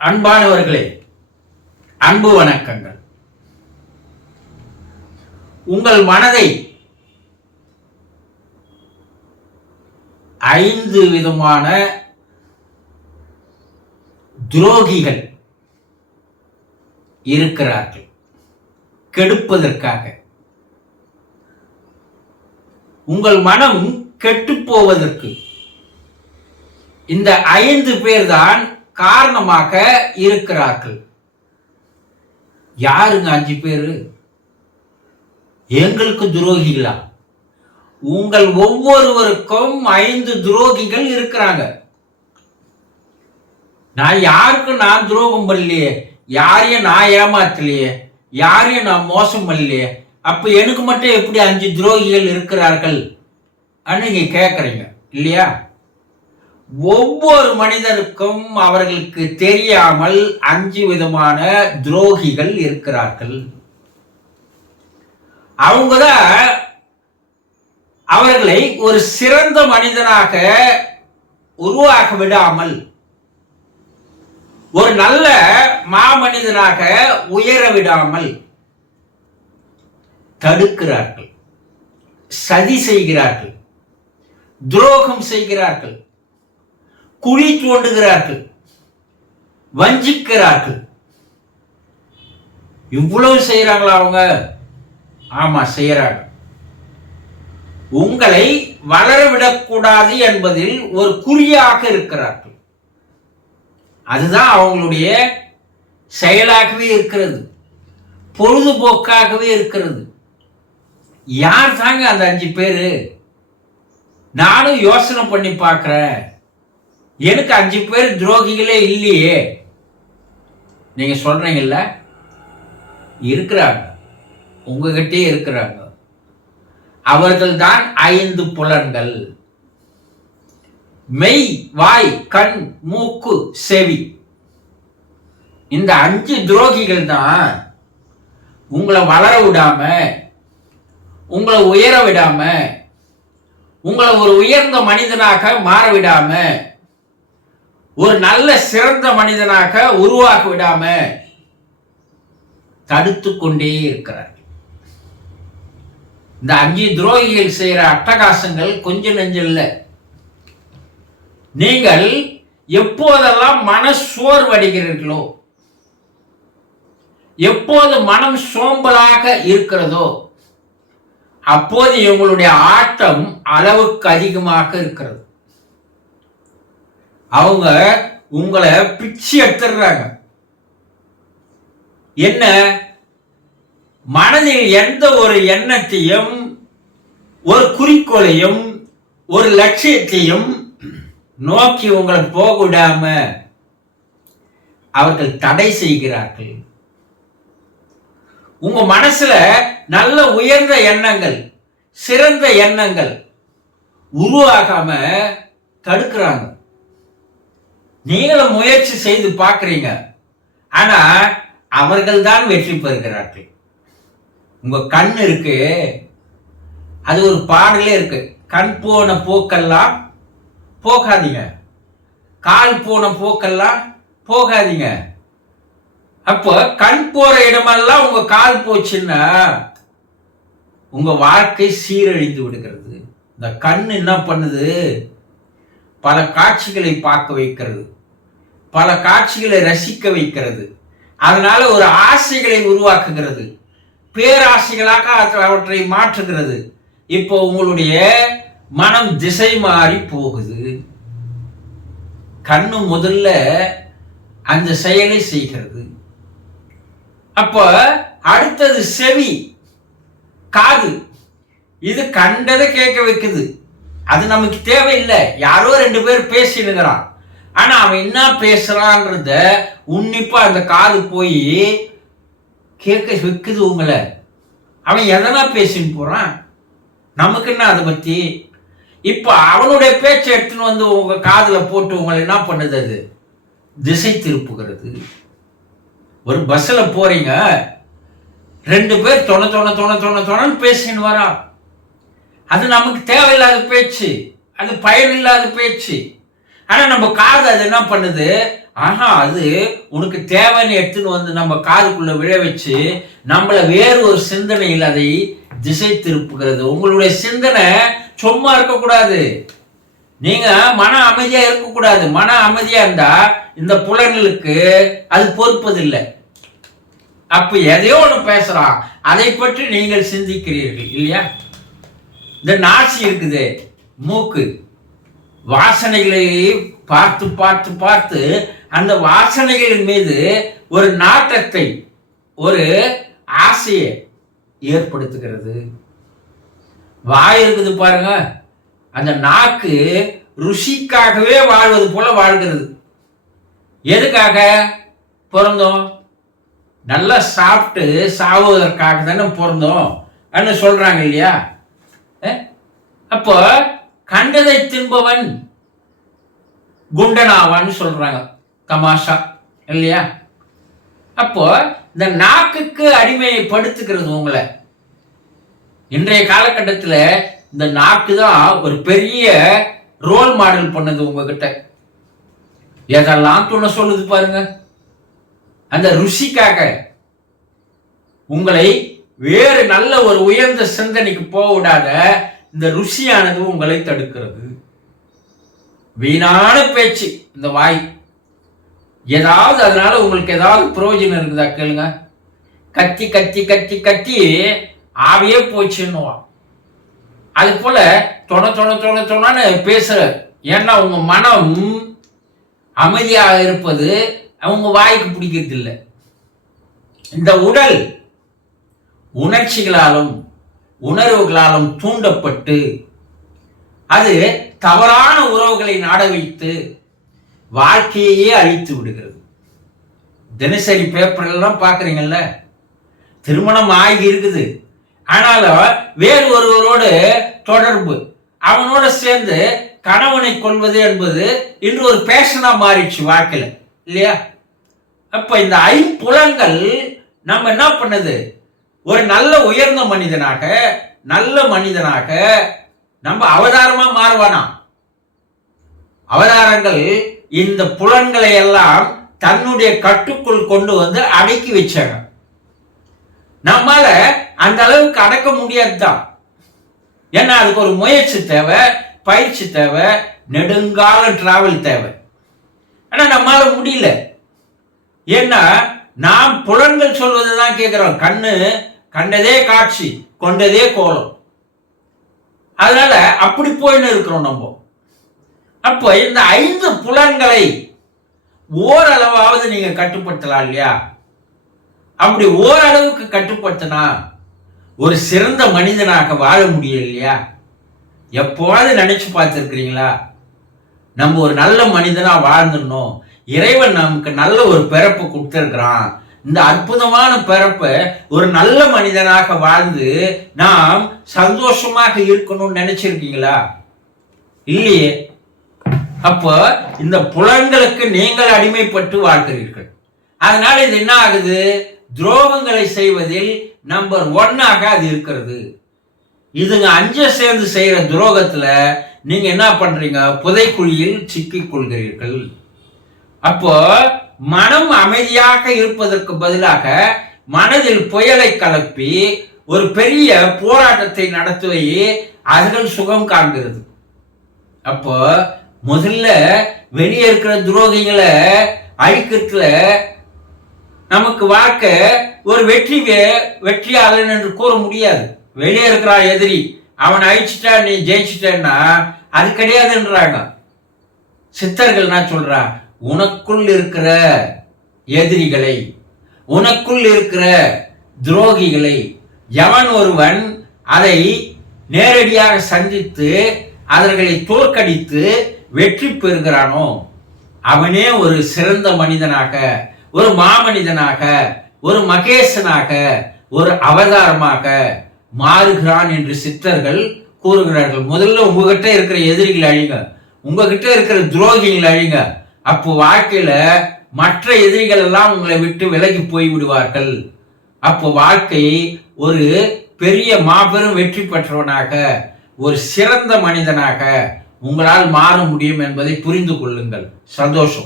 அன்பானவர்களே அன்பு வணக்கங்கள். உங்கள் மனதை ஐந்து விதமான துரோகிகள் இருக்கிறார்கள். கெடுப்பதற்காக. உங்கள் மனம் கெட்டுப் போவதற்கு இந்த ஐந்து பேர்தான் காரணமாக இருக்கிறார்கள். யாருங்க அஞ்சு பேரு? எங்களுக்கு துரோகிகளா? உங்கள் ஒவ்வொருவருக்கும் ஐந்து துரோகிகள் இருக்கிறாங்க. நான் யாருக்கும் நான் துரோகம் பண்ணலையே. யாரையும் நான் ஏமாத்தலையே. யாரையும் நான் மோசம் பண்ணலையே. அப்ப எனக்கு மட்டும் எப்படி அஞ்சு துரோகிகள் இருக்கிறார்கள்? அப்படின்னு நீங்க கேட்குறீங்க இல்லையா? ஒவ்வொரு மனிதருக்கும் அவர்களுக்கு தெரியாமல் அஞ்சு விதமான துரோகிகள் இருக்கிறார்கள். அவங்க தான் அவர்களை ஒரு சிறந்த மனிதனாக உருவாக்க விடாமல் ஒரு நல்ல மாமனிதனாக உயர விடாமல் தடுக்கிறார்கள் சதி செய்கிறார்கள் துரோகம் செய்கிறார்கள். குழி தோண்டுகிறார்கள். வஞ்சிக்கிறார்கள். இவ்வளவு செய்யறாங்களா அவங்க? ஆமா செய்யறாங்க உங்களை வளரவிடக்கூடாது என்பதில் ஒரு குறியாக இருக்கிறார்கள். அதுதான் அவங்களுடைய செயலாகவே இருக்கிறது. பொழுதுபோக்காகவே இருக்கிறது. யார் தாங்க அந்த அஞ்சு பேரு? நானும் யோசனை பண்ணி பார்க்குறேன். எனக்கு அஞ்சு பேர் துரோகிகளே இல்லையே. நீங்க சொல்றீங்கல்ல? இருக்கிறாங்க உங்ககிட்டே இருக்கிறாங்க அவர்கள் தான் ஐந்து புலன்கள். மெய் வாய் கண் மூக்கு செவி. இந்த அஞ்சு துரோகிகள் தான் உங்களை வளர விடாம உங்களை உயர விடாம உங்களை ஒரு உயர்ந்த மனிதனாக மாற விடாம ஒரு நல்ல சிறந்த மனிதனாக உருவாக்க விடாம தடுத்து கொண்டே இருக்கிறார். இந்த அஞ்சு துரோகிகள் செய்யற அட்டகாசங்கள் கொஞ்சம் நெஞ்சல்ல. நீங்கள் எப்போதெல்லாம் மன சோர்வடைகிறீர்களோ எப்போது மனம் சோம்பலாக இருக்கிறதோ அப்போது இவங்களுடைய ஆட்டம் அளவுக்கு அதிகமாக இருக்கிறது. அவங்க உங்களை பிச்சு எடுத்துடுறாங்க. என்ன? மனதில் எந்த ஒரு எண்ணத்தையும் ஒரு குறிக்கோளையும் ஒரு லட்சியத்தையும் நோக்கி உங்களை போக விடாம அவர்கள் தடை செய்கிறார்கள். உங்க மனசுல நல்ல உயர்ந்த எண்ணங்கள் சிறந்த எண்ணங்கள் உருவாகாம தடுக்கிறாங்க. நீங்களும் முயற்சி செய்து பார்க்குறீங்க. ஆனா அவர்கள் தான் வெற்றி பெறுகிறார்கள். உங்க கண் இருக்கு. அது ஒரு பாடலே இருக்கு. கண் போன போக்கெல்லாம் போகாதீங்க. கால் போன போக்கெல்லாம் போகாதீங்க. அப்போ கண் போற இடமெல்லாம் உங்க கால் போச்சுன்னா உங்க வாழ்க்கை சீரழிந்து விடுகிறது. இந்த கண் என்ன பண்ணுது? பல காட்சிகளை பார்க்க வைக்கிறது. பல காட்சிகளை ரசிக்க வைக்கிறது. அதனால ஒரு ஆசைகளை உருவாக்குகிறது. பேராசைகளாக அவற்றை மாற்றுகிறது. இப்போ உங்களுடைய மனம் திசை மாறி போகுது. கண்ணு முதல்ல அந்த செயலை செய்கிறது. அப்ப அடுத்தது செவி காது. இது கண்டதை கேட்க வைக்குது. அது நமக்கு தேவையில்லை. யாரோ ரெண்டு பேர் பேசினுங்கிறான் ஆனா அவன் என்ன பேசுறான்றத உன்னிப்பா அந்த காது போய் கேட்க வைக்குது உங்களை. அவன் எதனா பேசின்னு போறான். நமக்கு என்ன அதை பத்தி? இப்ப அவனுடைய பேச்சை எடுத்துன்னு வந்து உங்க காதுல போட்டு உங்களை என்ன பண்ணுது அது? திசை திருப்புகிறது. ஒரு பஸ்ல போறீங்க. ரெண்டு பேர் தொண தொண தொண தொண தொணன்னு பேசின்னு வரா அது நமக்கு தேவையில்லாத பேச்சு. அது பயனில்லாத பேச்சு. ஆனால் நம்ம காது அது என்ன பண்ணுது? ஆஹா அது உனக்கு தேவைன்னு எடுத்துன்னு வந்து நம்ம காதுக்குள்ள விழ வச்சு நம்மளை வேறு ஒரு சிந்தனையில் அதை திசை திருப்புகிறது. உங்களுடைய சிந்தனை சும்மா இருக்கக்கூடாது. நீங்க மன அமைதியா இருக்கக்கூடாது. மன அமைதியா இருந்தா இந்த புலன்களுக்கு அது பொறுப்பதில்லை. அப்ப எதையோ ஒன்று பேசுறான். அதை பற்றி நீங்கள் சிந்திக்கிறீர்கள் இல்லையா? இந்த நாசி இருக்குது மூக்கு. வாசனைகளை பார்த்து பார்த்து பார்த்து அந்த வாசனைகளின் மீது ஒரு நாட்டத்தை ஒரு ஆசையை ஏற்படுத்துகிறது. வாய் இருக்குது பாருங்க. அந்த நாக்கு ருசிக்காகவே வாழ்வது போல வாழ்கிறது. எதுக்காக? பிறந்தோம் நல்லா சாப்பிட்டு சாவுவதற்காக தானே பிறந்தோம் அப்படின்னு சொல்றாங்க இல்லையா? அப்போ கண்டதை தின்பவன் குண்டனாவான்னு சொல்றாங்க. தமாஷா. இல்லையா? அப்போ இந்த நாக்குக்கு அடிமைப்படுத்துகிறது உங்களை. இன்றைய காலகட்டத்தில் இந்த நாக்கு தான் ஒரு பெரிய ரோல் மாடல் பண்ணுது உங்ககிட்ட. எதெல்லாம் துணை சொல்லுது பாருங்க. அந்த ருசிக்காக உங்களை வேறு நல்ல ஒரு உயர்ந்த சிந்தனைக்கு போக விடாத இந்த ருசியானது உங்களை தடுக்கிறது. வீணான பேச்சு இந்த வாய். ஏதாவது அதனால உங்களுக்கு ஏதாவது பிரயோஜனம் இருக்குதா கேளுங்க. கத்தி கத்தி கத்தி கத்தி ஆவியே போச்சுன்னுவான். அது போல தொண தொண தொண தொணன்னு பேசுற. ஏன்னா உங்க மனம் அமைதியாக இருப்பது அவங்க வாய்க்கு பிடிக்கிறது இல்லை இந்த உடல் உணர்ச்சிகளாலும் உணர்வுகளாலும் தூண்டப்பட்டு அது தவறான உறவுகளை நாட வைத்து வாழ்க்கையே அழித்து விடுகிறது. தினசரி பேப்பர்லாம் பார்க்குறீங்கல்ல? திருமணம் ஆகி இருக்குது. ஆனாலும் வேறு ஒருவரோடு தொடர்பு அவனோட சேர்ந்து கணவனை கொள்வது என்பது இன்று ஒரு பேஷனாக மாறிடுச்சு வாழ்க்கையில் இல்லையா? அப்போ இந்த ஐம்புலங்கள் நம்ம என்ன பண்ணுது? ஒரு நல்ல உயர்ந்த மனிதனாக நல்ல மனிதனாக நம்ம அவதாரமா மாறுவானாம் அவதாரங்கள் இந்த புலன்களை எல்லாம் தன்னுடைய கட்டுக்குள் கொண்டு வந்து அடக்கி வச்சாங்க நம்மால அந்த அளவுக்கு அடக்க முடியாதுதான். ஏன்னா அதுக்கு ஒரு முயற்சி தேவை பயிற்சி தேவை நெடுங்கால டிராவல் தேவை. ஆனா நம்மால முடியல. ஏன்னா நாம் புலன்கள் சொல்வதுதான் கேட்கிறோம் கண்ணு கண்டதே காட்சி கொண்டதே கோலம். அதனால அப்படி போயின்னு இருக்கிறோம் நம்ம. அப்போ இந்த ஐந்து புலன்களை ஓரளவாவது நீங்க கட்டுப்படுத்தலாம் இல்லையா? அப்படி ஓரளவுக்கு கட்டுப்படுத்தினா ஒரு சிறந்த மனிதனாக வாழ முடியும் இல்லையா? எப்போவாது நினைச்சு பார்த்துருக்கிறீங்களா? நம்ம ஒரு நல்ல மனிதனாக வாழ்ந்துடணும். இறைவன் நமக்கு நல்ல ஒரு பிறப்பு கொடுத்துருக்குறான். இந்த அற்புதமான பிறப்பை ஒரு நல்ல மனிதனாக வாழ்ந்து நாம் சந்தோஷமாக இருக்கணும்னு நினைச்சிருக்கீங்களா? இல்லையே. அப்போ இந்த புலன்களுக்கு நீங்கள் அடிமைப்பட்டு வாழ்கிறீர்கள். அதனால இது என்ன ஆகுது? துரோகங்களை செய்வதில் நம்பர் ஒன்னாக அது இருக்கிறது. இதுங்க அஞ்ச சேர்ந்து செய்கிற துரோகத்தில் நீங்கள் என்ன பண்ணுறீங்க புதைக்குழியில் சிக்கிக் கொள்கிறீர்கள் அப்போ மனம் அமைதியாக இருப்பதற்கு பதிலாக மனதில் புயலை கலப்பி ஒரு பெரிய போராட்டத்தை நடத்துவை அதுகள் சுகம் காண்கிறது. அப்போ முதல்ல வெளியே இருக்கிற துரோகிகளை அழிக்கிறதுல நமக்கு வாழ்க்கை ஒரு வெற்றி வெற்றியாளர் வெற்றியாளன் என்று கூற முடியாது. வெளியே இருக்கிறான் எதிரி அவன் அழிச்சிட்டா நீ ஜெயிச்சிட்டேன்னா அது கிடையாதுன்றாங்க. சித்தர்கள் நான் சொல்றான் உனக்குள் இருக்கிற எதிரிகளை உனக்குள் இருக்கிற துரோகிகளை எவன் ஒருவன் அதை நேரடியாக சந்தித்து அவர்களை தோற்கடித்து வெற்றி பெறுகிறானோ அவனே ஒரு சிறந்த மனிதனாக ஒரு மாமனிதனாக ஒரு மகேசனாக ஒரு அவதாரமாக மாறுகிறான் என்று சித்தர்கள் கூறுகிறார்கள். முதல்ல உங்ககிட்ட இருக்கிற எதிரிகள் அழிங்க உங்ககிட்ட இருக்கிற துரோகிகள் அழிங்க அப்போ வாழ்க்கையில மற்ற எதிரிகள் எல்லாம் உங்களை விட்டு விலகி போய் விடுவார்கள். அப்போ வாழ்க்கை ஒரு பெரிய மாபெரும் வெற்றி பெற்றவனாக ஒரு சிறந்த மனிதனாக உங்களால் மாற முடியும் என்பதை புரிந்து கொள்ளுங்கள். சந்தோஷம்.